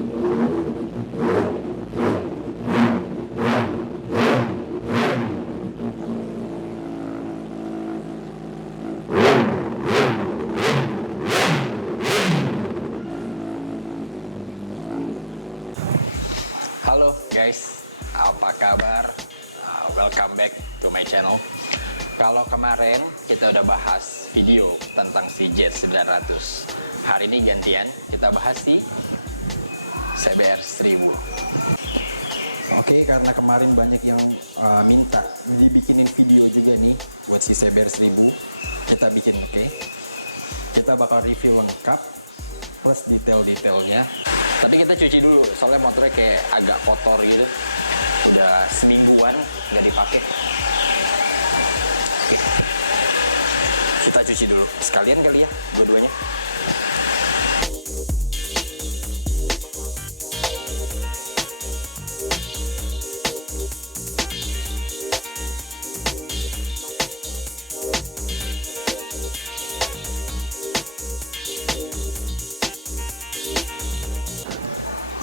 Halo guys, apa kabar? Welcome back to my channel. Kalau kemarin kita udah bahas video tentang si Jet 900. Hari ini gantian kita bahas si CBR 1000. Oke, karena kemarin banyak yang minta dibikinin video juga nih buat si CBR 1000, kita bikin, oke? Kita bakal review lengkap plus detail-detailnya. Tapi kita cuci dulu, soalnya motornya kayak agak kotor gitu. Udah semingguan nggak dipakai. Oke. Kita cuci dulu. Sekalian kali ya, dua-duanya.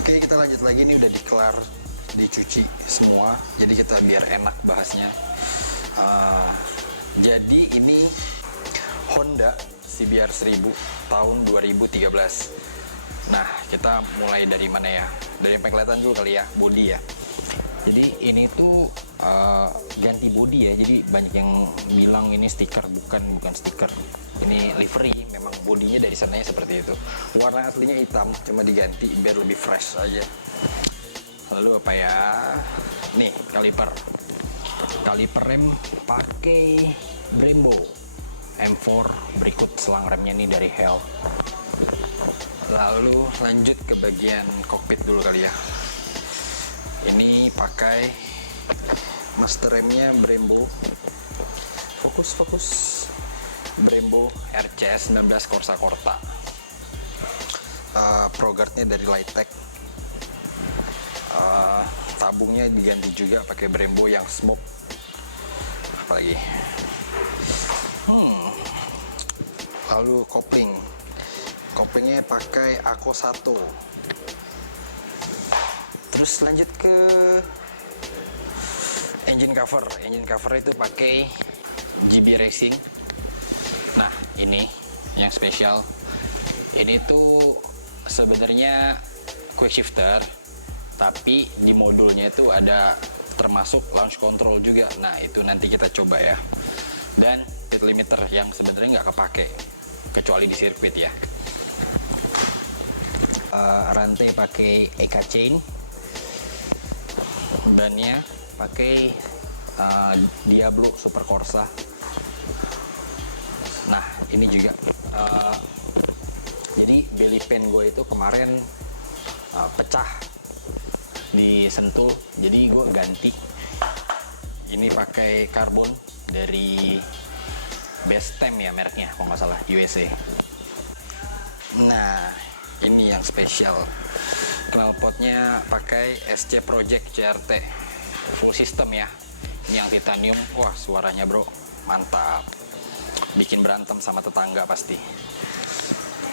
Oke, kita lanjut lagi. Ini udah dikelar, dicuci semua. Jadi kita biar enak bahasnya. Jadi ini Honda CBR 1000 tahun 2013. Nah, kita mulai dari mana ya? Dari yang kelihatan dulu kali ya, body ya. Jadi ini tuh ganti body ya. Jadi banyak yang bilang ini stiker, bukan stiker. Ini livery, memang bodinya dari sananya seperti itu. Warna aslinya hitam, cuma diganti biar lebih fresh aja. Lalu apa ya? Nih, kaliper. Kaliper rem pakai Brembo M4, berikut selang remnya nih dari Hell. Lalu lanjut ke bagian kokpit dulu kali ya. Ini pakai master remnya Brembo. Fokus. Brembo RCS 19 Corsa Corta. Proguardnya dari Lightech. Tabungnya diganti juga pakai Brembo yang smoke. Apalagi? Lalu koplingnya pakai Akosato. Terus lanjut ke engine cover itu pakai GB Racing. Nah, ini yang spesial. Ini tuh sebenarnya quick shifter, tapi di modulnya itu ada termasuk launch control juga. Nah, itu nanti kita coba ya. Dan speed limiter yang sebenarnya nggak kepake kecuali di sirkuit ya. Rantai pakai EK chain. Bannya pakai Diablo Super Corsa. Nah, ini juga jadi belly pan gue itu kemarin pecah di sentul, jadi gue ganti. Ini pakai karbon dari Bestem ya mereknya, kalau nggak salah, USA. Nah, ini yang spesial. Knalpotnya pakai SC Project CRT full system ya. Ini yang titanium. Wah, suaranya bro mantap. Bikin berantem sama tetangga pasti.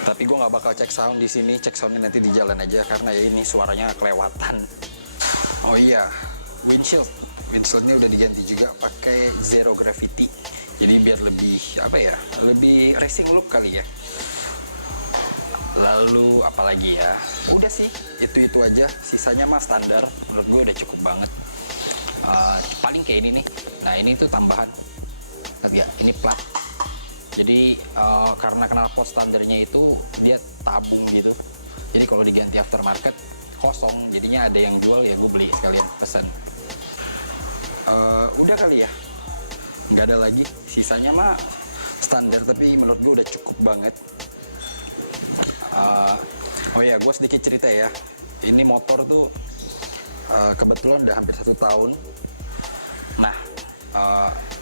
Tapi gue nggak bakal cek sound di sini. Cek soundnya nanti di jalan aja karena ya ini suaranya kelewatan. Oh iya, windshieldnya udah diganti juga pakai Zero Gravity. Jadi biar lebih apa ya? Lebih racing look kali ya. Lalu apalagi ya? Udah sih, itu aja. Sisanya mah standar. Menurut gue udah cukup banget. Paling kayak ini nih. Nah, ini tuh tambahan. Lihat gak? Ini plat. Jadi karena knalpot standarnya itu dia tabung gitu. Jadi kalau diganti aftermarket kosong, jadinya ada yang jual ya gue beli sekalian pesan. Udah kali ya, nggak ada lagi. Sisanya mah standar tapi menurut gue udah cukup banget. Oh ya, gue sedikit cerita ya. Ini motor tuh kebetulan udah hampir 1 tahun. Nah,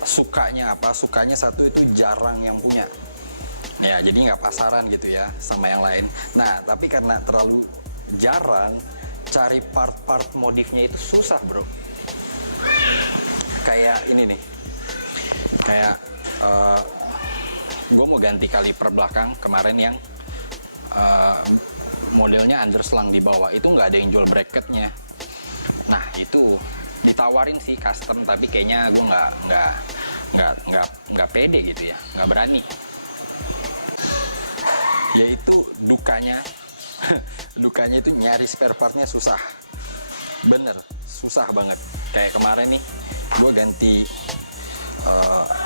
sukanya apa? Sukanya satu itu jarang yang punya. Ya, jadi nggak pasaran gitu ya sama yang lain. Nah, tapi karena terlalu jarang, cari part-part modifnya itu susah bro. Kayak ini nih. Kayak gue mau ganti kaliper belakang kemarin yang modelnya underslung di bawah, itu nggak ada yang jual bracketnya. Nah itu ditawarin sih custom, tapi kayaknya gue nggak pede gitu ya, nggak berani. Yaitu dukanya, dukanya itu nyari spare partnya susah, bener susah banget. Kayak kemarin nih, gue ganti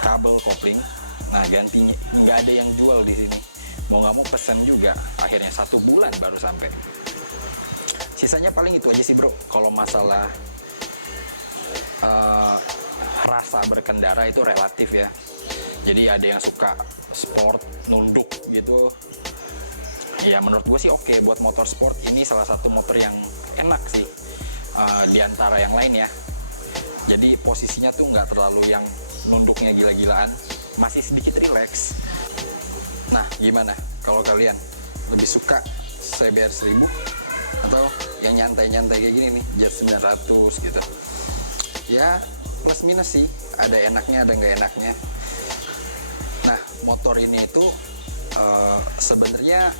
kabel kopling, nah gantinya nggak ada yang jual di sini. Mau nggak mau pesen juga, akhirnya 1 bulan baru sampai. Sisanya paling itu aja sih bro. Kalau masalah rasa berkendara itu relatif ya. Jadi ada yang suka sport, nunduk gitu. Ya menurut gue sih oke, buat motor sport ini salah satu motor yang enak sih di antara yang lain ya. Jadi posisinya tuh nggak terlalu yang nunduknya gila-gilaan, masih sedikit rileks. Nah gimana kalau kalian lebih suka CBR 1000 atau yang nyantai-nyantai kayak gini nih, Jet 900 gitu? Ya plus minus sih, ada enaknya ada nggak enaknya. Nah motor ini itu sebenarnya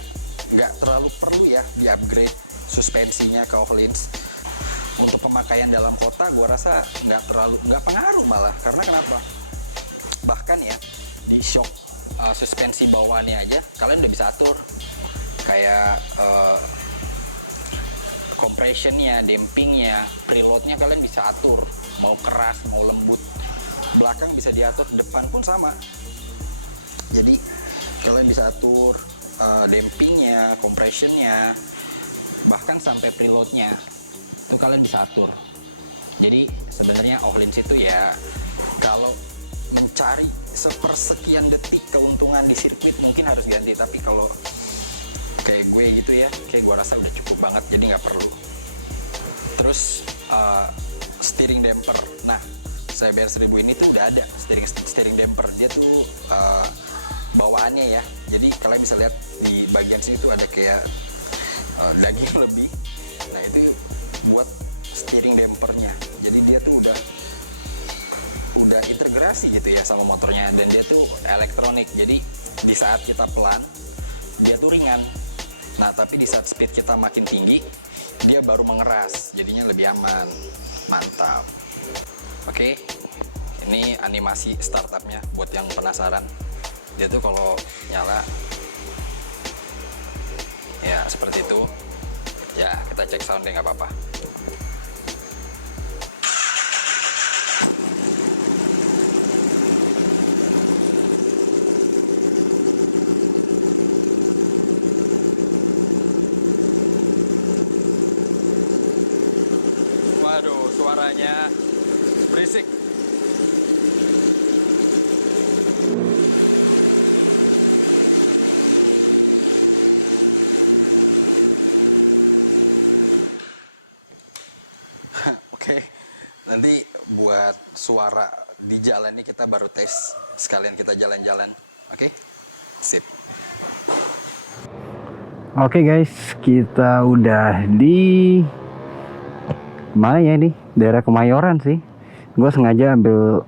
nggak terlalu perlu ya di upgrade suspensinya ke Öhlins. Untuk pemakaian dalam kota gue rasa nggak pengaruh malah, karena kenapa? Bahkan ya di shock suspensi bawaannya aja kalian udah bisa atur, kayak compressionnya, dampingnya, preloadnya kalian bisa atur, mau keras mau lembut. Belakang bisa diatur, depan pun sama. Jadi kalian bisa atur dampingnya, compressionnya, bahkan sampai preloadnya itu kalian bisa atur. Jadi sebenarnya Öhlins itu ya, kalau mencari sepersekian detik keuntungan di sirkuit mungkin harus ganti, tapi kalau kayak gue gitu ya, kayak gue rasa udah cukup banget, jadi nggak perlu. Terus steering damper. Nah CBR 1000 ini tuh udah ada steering damper. Dia tuh bawaannya ya, jadi kalian bisa lihat di bagian sini tuh ada kayak daging lebih. Nah itu buat steering dampernya. Jadi dia tuh udah integrasi gitu ya sama motornya, dan dia tuh elektronik. Jadi di saat kita pelan dia tuh ringan. Nah tapi di saat speed kita makin tinggi dia baru mengeras, jadinya lebih aman. Mantap. Oke, ini animasi startupnya buat yang penasaran. Dia tuh kalau nyala ya seperti itu ya. Kita cek sound deh, nggak apa-apa. Waduh, suaranya berisik. Oke, nanti buat suara di jalan ini kita baru tes, sekalian kita jalan-jalan. Oke, sip. Oke guys, kita udah di mana ya ini? Daerah Kemayoran sih. Gue sengaja ambil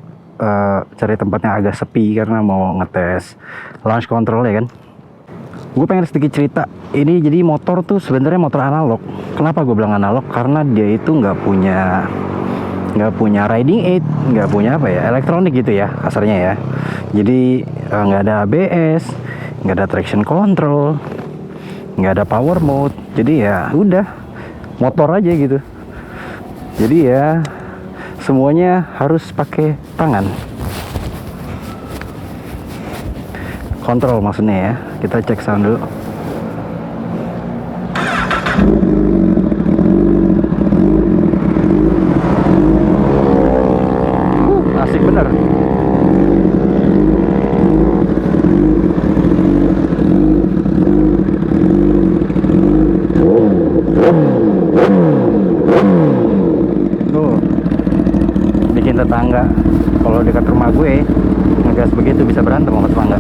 cari tempatnya agak sepi karena mau ngetes launch control ya kan. Gue pengen sedikit cerita. Ini jadi motor tuh sebenarnya motor analog. Kenapa gue bilang analog? Karena dia itu nggak punya riding aid, nggak punya apa ya, elektronik gitu ya kasarnya ya. Jadi nggak ada ABS, nggak ada traction control, nggak ada power mode. Jadi ya udah motor aja gitu. Jadi ya semuanya harus pakai tangan. Kontrol maksudnya ya. Kita cek sound dulu. Asik bener. Tuh, bikin tetangga kalau dekat rumah gue ngegas begitu bisa berantem sama tetangga.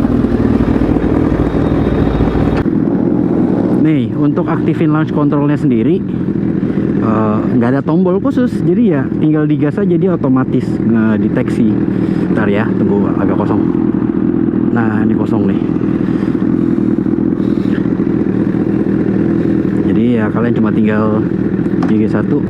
Nih, untuk aktifin launch controlnya sendiri nggak ada tombol khusus, jadi ya tinggal digas aja, dia otomatis ngedeteksi. Bentar ya, tunggu agak kosong. Nah ini kosong nih. Jadi kalian cuma tinggal gigi satu.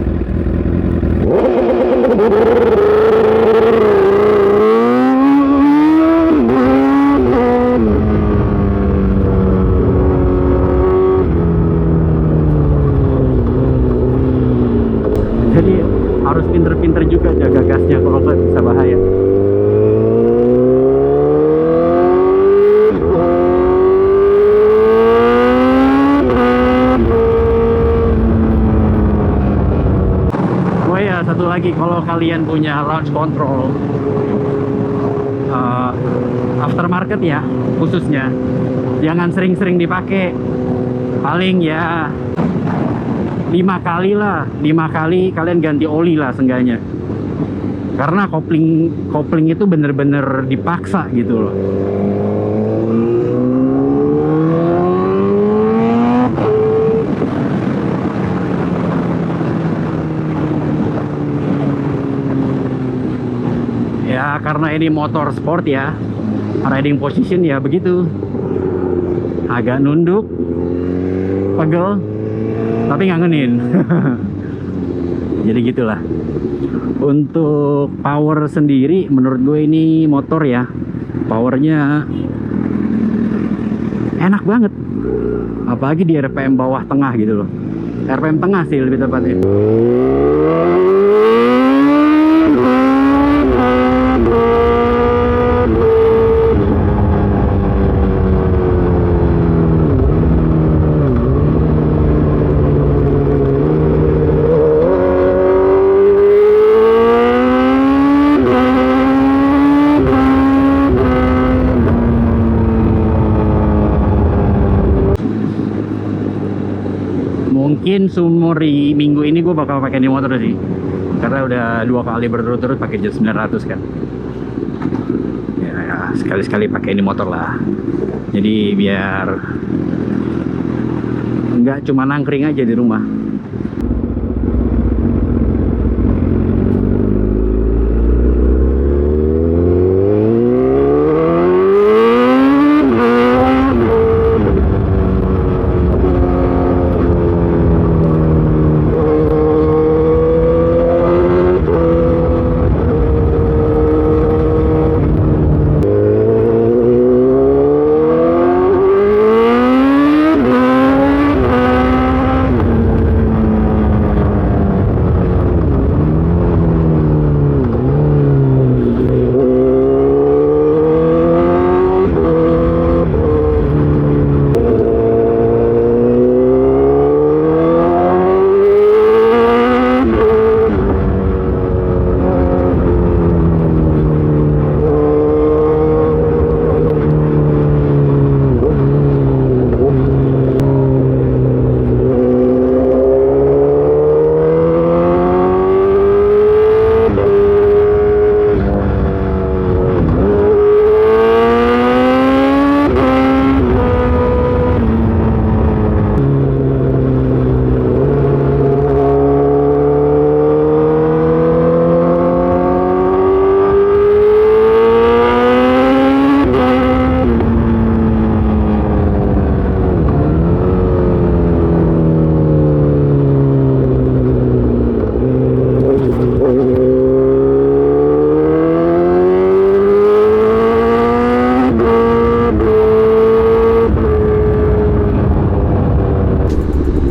Jadi harus pinter-pinter juga jaga gasnya, kalau nggak bisa bahaya. Oh ya, satu lagi, kalau kalian punya launch control aftermarket ya khususnya, jangan sering-sering dipakai. Paling ya 5 kali lah, 5 kali kalian ganti oli lah seenggaknya, karena kopling itu bener-bener dipaksa gitu loh. Ya karena ini motor sport ya, riding position ya begitu, agak nunduk, pegel, tapi ngangenin. Jadi gitulah. Untuk power sendiri menurut gue ini motor ya, powernya enak banget, apalagi di RPM bawah tengah gitu loh, RPM tengah sih lebih tepatnya. Mungkin seumur minggu ini gue bakal pakai ini motor sih, karena udah 2 kali berturut-turut pakai jet 900 kan. Ya sekali-sekali pakai ini motor lah, jadi biar nggak cuma nangkring aja di rumah.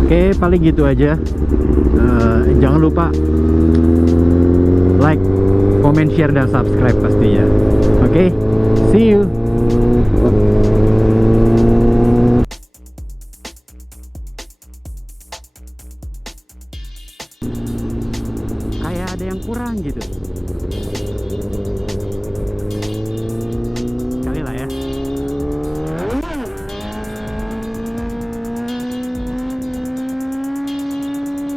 Oke, paling gitu aja. Jangan lupa like, comment, share, dan subscribe pastinya. Oke, see you. Kayak ada yang kurang gitu.